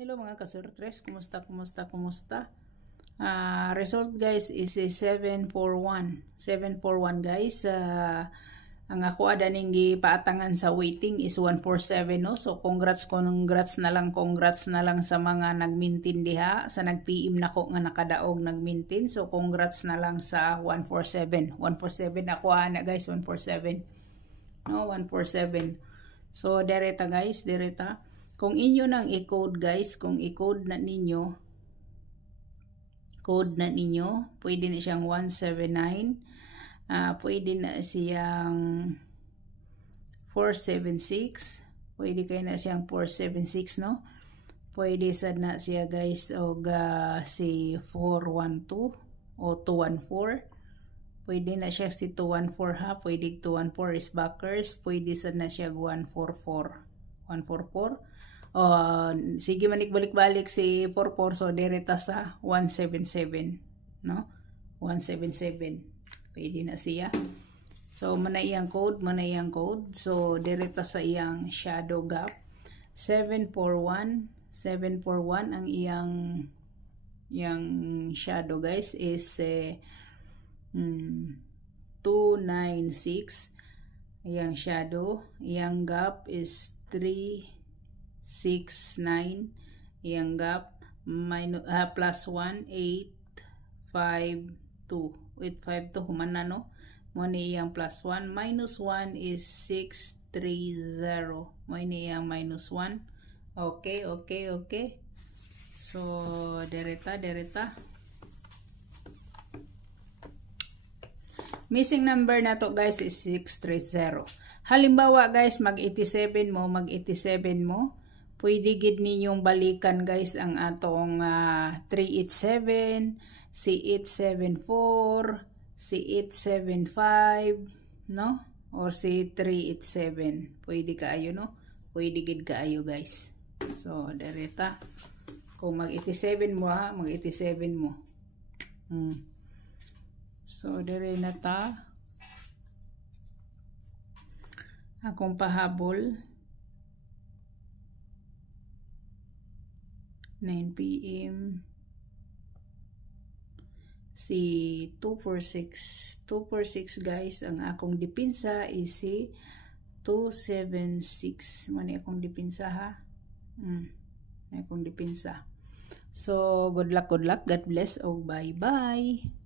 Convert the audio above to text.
Hello mga kasurtres, kumusta? Result guys is 741. 741 guys. Ang ako adaning gipaatangan sa waiting is 147 no. So congrats na lang sa mga nagmintin diha, sa nag-PM nako nga nakadaog nagmintin. So congrats na lang sa 147. 147 ako ana guys, 147. No, 147. So direta guys, direta. Kung inyo nang i-code guys, kung i-code na ninyo, pwede na siyang 179, pwede na siyang 476, pwede kayo na siyang 476 no, pwede sad na siya guys og si 412 o 214, pwede na siya si 214 ha, pwede 214 is backers, pwede sad na siya 144. Sige manik balik-balik si 44, so direta sa 177 no, 177 pwede na siya. So mana iyang code, so direta sa iyang shadow gap 741 ang iyang shadow guys is 296. Iyang shadow, iyang gap is 369, iyang gap plus 1 852 humana no, mo ni iyang plus 1, minus 1 is 630, mo ni iyang minus 1. Okay. So direta missing number na to guys is 630. Halimbawa guys, mag-87 mo, pwede gid ninyong balikan guys ang atong 387, si 874, si 875, no? Or si 387. Pwede kaayo no? Pwede gid kaayo guys. So, direta. Kung mag-87 mo ha, mag-87 mo. So, dire na ta. Akong pahabol. 9 PM. Si 246. 246 guys. Ang akong dipinsa is si 276. Mani akong dipinsa ha. Akong dipinsa. So, good luck. God bless. Oh, bye-bye.